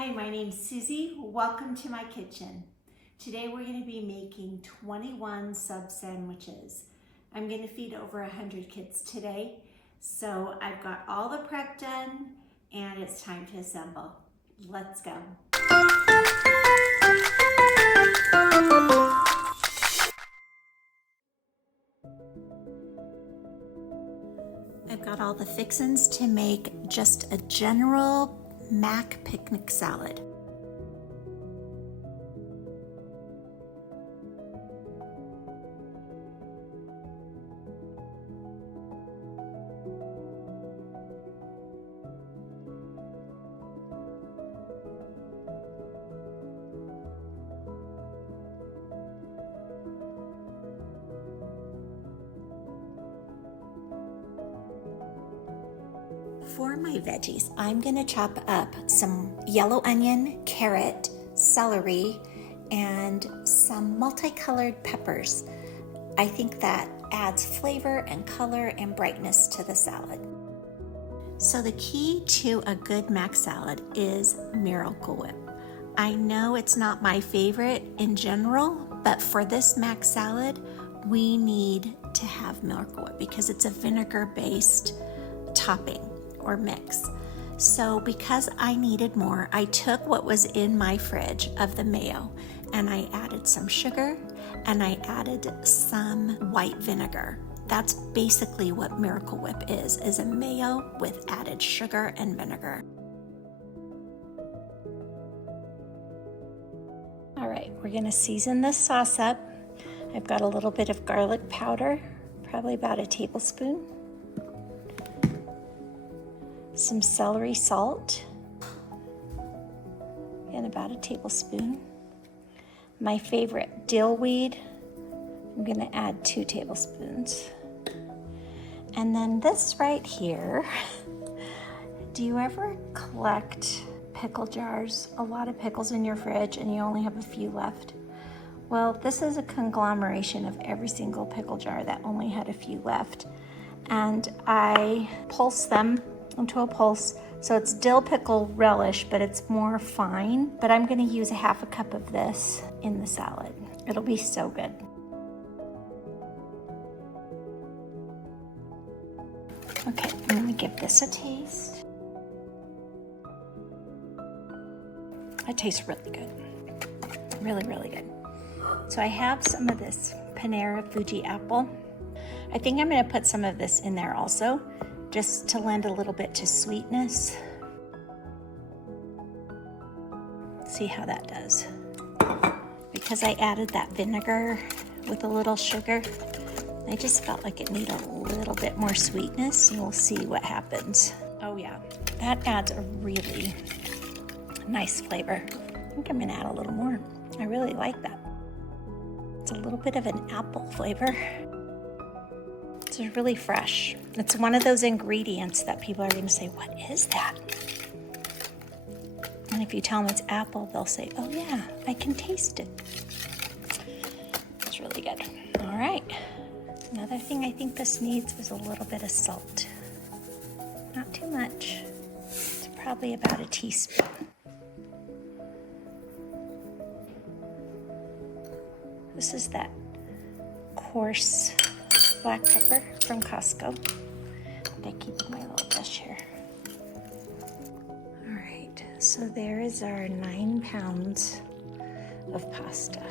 Hi, my name's Susie. Welcome to my kitchen. Today we're going to be making 21 sub sandwiches. I'm going to feed over 100 kids today. So I've got all the prep done and it's time to assemble. Let's go. I've got all the fixins to make just a general mac picnic salad. For my veggies, I'm going to chop up some yellow onion, carrot, celery, and some multicolored peppers. I think that adds flavor and color and brightness to the salad. So the key to a good mac salad is Miracle Whip. I know it's not my favorite in general, but for this mac salad, we need to have Miracle Whip because it's a vinegar-based topping or mix. So because I needed more, I took what was in my fridge of the mayo and I added some sugar and I added some white vinegar. That's basically what Miracle Whip is a mayo with added sugar and vinegar. All right, we're gonna season this sauce up. I've got a little bit of garlic powder, probably about a tablespoon. Some celery salt, and about a tablespoon. My favorite dill weed, I'm gonna add 2 tablespoons. And then this right here, do you ever collect pickle jars? A lot of pickles in your fridge and you only have a few left? Well, this is a conglomeration of every single pickle jar that only had a few left. And I pulse them into a pulse. So it's dill pickle relish, but it's more fine. But I'm gonna use a half a cup of this in the salad. It'll be so good. Okay, I'm gonna give this a taste. It tastes really good. Really, really good. So I have some of this Panera Fuji apple. I think I'm gonna put some of this in there also, just to lend a little bit to sweetness. See how that does. Because I added that vinegar with a little sugar, I just felt like it needed a little bit more sweetness, and we'll see what happens. Oh yeah, that adds a really nice flavor. I think I'm gonna add a little more. I really like that. It's a little bit of an apple flavor. It's really fresh. It's one of those ingredients that people are going to say, what is that? And if you tell them it's apple, they'll say, oh yeah, I can taste it. It's really good. All right. Another thing I think this needs is a little bit of salt. Not too much. It's probably about a teaspoon. This is that coarse black pepper from Costco. I keep in my little dish here. All right, so there is our 9 pounds of pasta.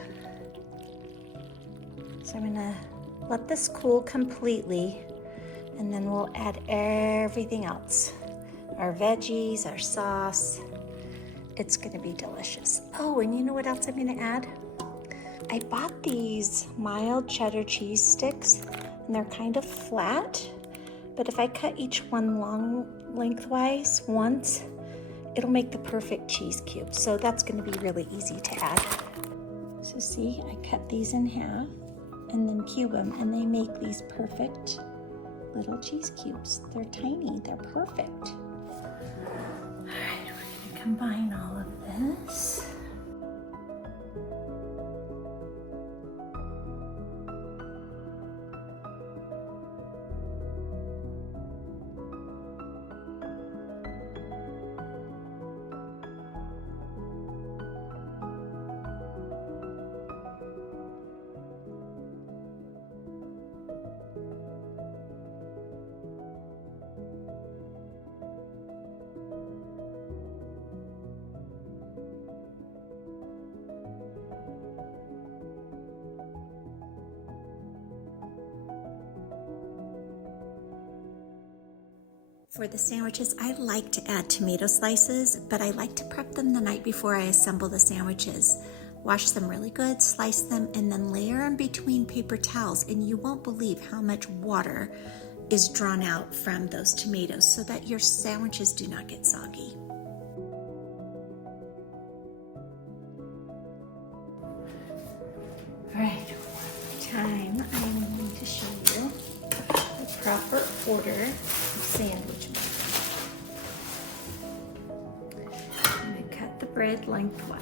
So I'm gonna let this cool completely, and then we'll add everything else. Our veggies, our sauce. It's gonna be delicious. Oh, and you know what else I'm gonna add? I bought these mild cheddar cheese sticks, and they're kind of flat, but if I cut each one long lengthwise once, it'll make the perfect cheese cube. So that's gonna be really easy to add. So see, I cut these in half and then cube them, and they make these perfect little cheese cubes. They're tiny, they're perfect. All right, we're gonna combine all of this. For the sandwiches, I like to add tomato slices, but I like to prep them the night before I assemble the sandwiches. Wash them really good, slice them, and then layer them between paper towels, and you won't believe how much water is drawn out from those tomatoes so that your sandwiches do not get soggy. All right, one more time, I'm going to show you the proper order of sandwich making. I'm going to cut the bread lengthwise.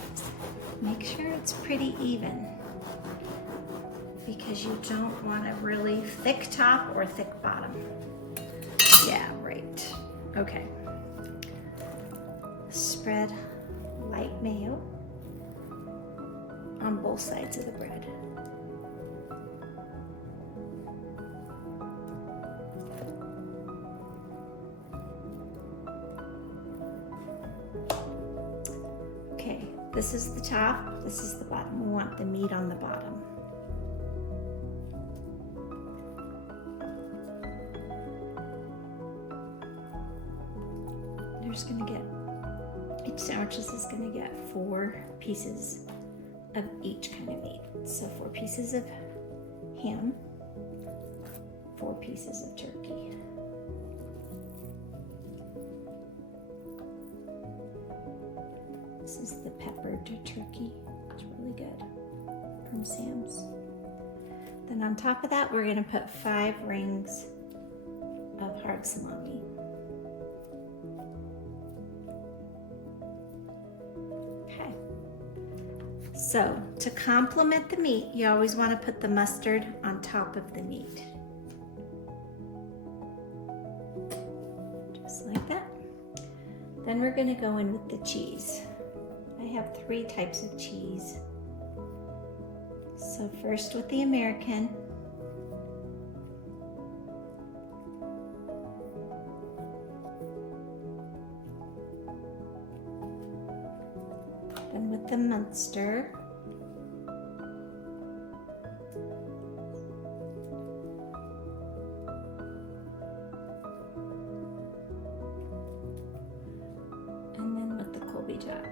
Make sure it's pretty even because you don't want a really thick top or thick bottom. Yeah, right. Okay. Spread light mayo on both sides of the bread. Okay, this is the top, this is the bottom. We want the meat on the bottom. Each sandwich is going to get 4 pieces of each kind of meat. So 4 pieces of ham, 4 pieces of turkey. This is the peppered turkey. It's really good from Sam's. Then on top of that, we're going to put 5 rings of hard salami. Okay. So to complement the meat, you always want to put the mustard on top of the meat. Just like that. Then we're going to go in with the cheese. I have 3 types of cheese. So first with the American. Then with the Munster. And then with the Colby Jack.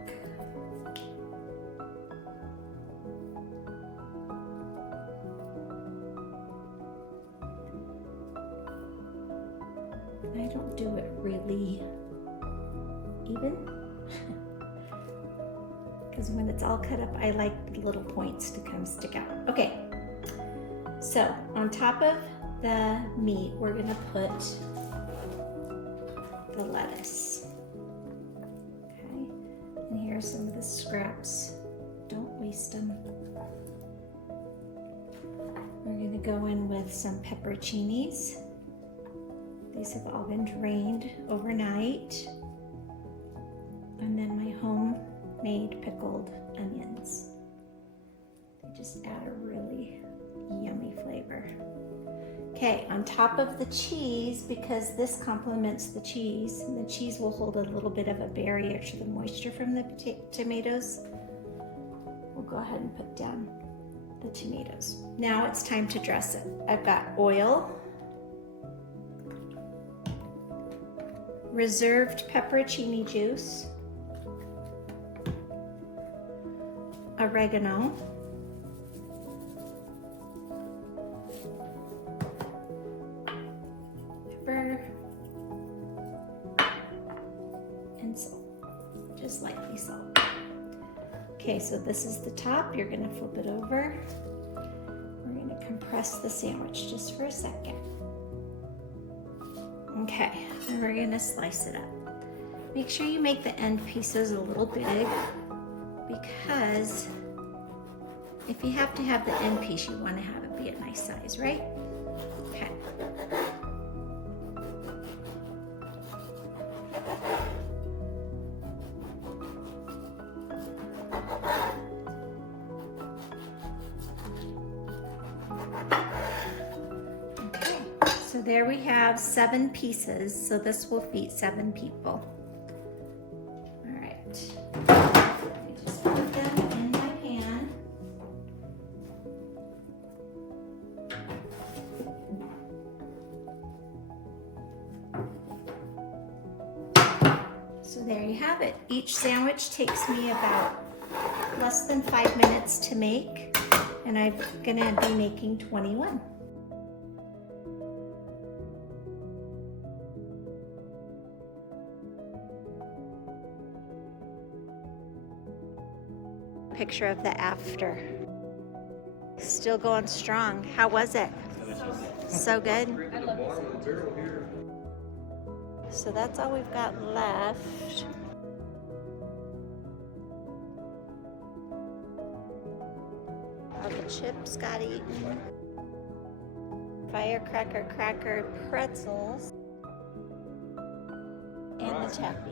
I don't do it really even because when it's all cut up, I like the little points to come stick out. Okay, so on top of the meat, we're gonna put the lettuce. Okay, and here are some of the scraps. Don't waste them. We're gonna go in with some pepperoncinis. These have all been drained overnight. And then my homemade pickled onions. They just add a really yummy flavor. Okay, on top of the cheese, because this complements the cheese, and the cheese will hold a little bit of a barrier to the moisture from the tomatoes, we'll go ahead and put down the tomatoes. Now it's time to dress it. I've got oil, reserved pepperoncini juice, oregano, pepper, and salt, just lightly salt. Okay, so this is the top. You're gonna flip it over. We're gonna compress the sandwich just for a second. Okay, and we're gonna slice it up. Make sure you make the end pieces a little big because if you have to have the end piece, you wanna have it be a nice size, right? Okay. So there we have 7 pieces, so this will feed 7 people. All right, let me just put them in my pan. have it. Each sandwich takes me about less than 5 minutes to make, and I'm gonna be making 21. Picture of the after. Still going strong. How was it? So good. So that's all we've got left. All the chips got eaten. Firecracker cracker pretzels. And the taffy.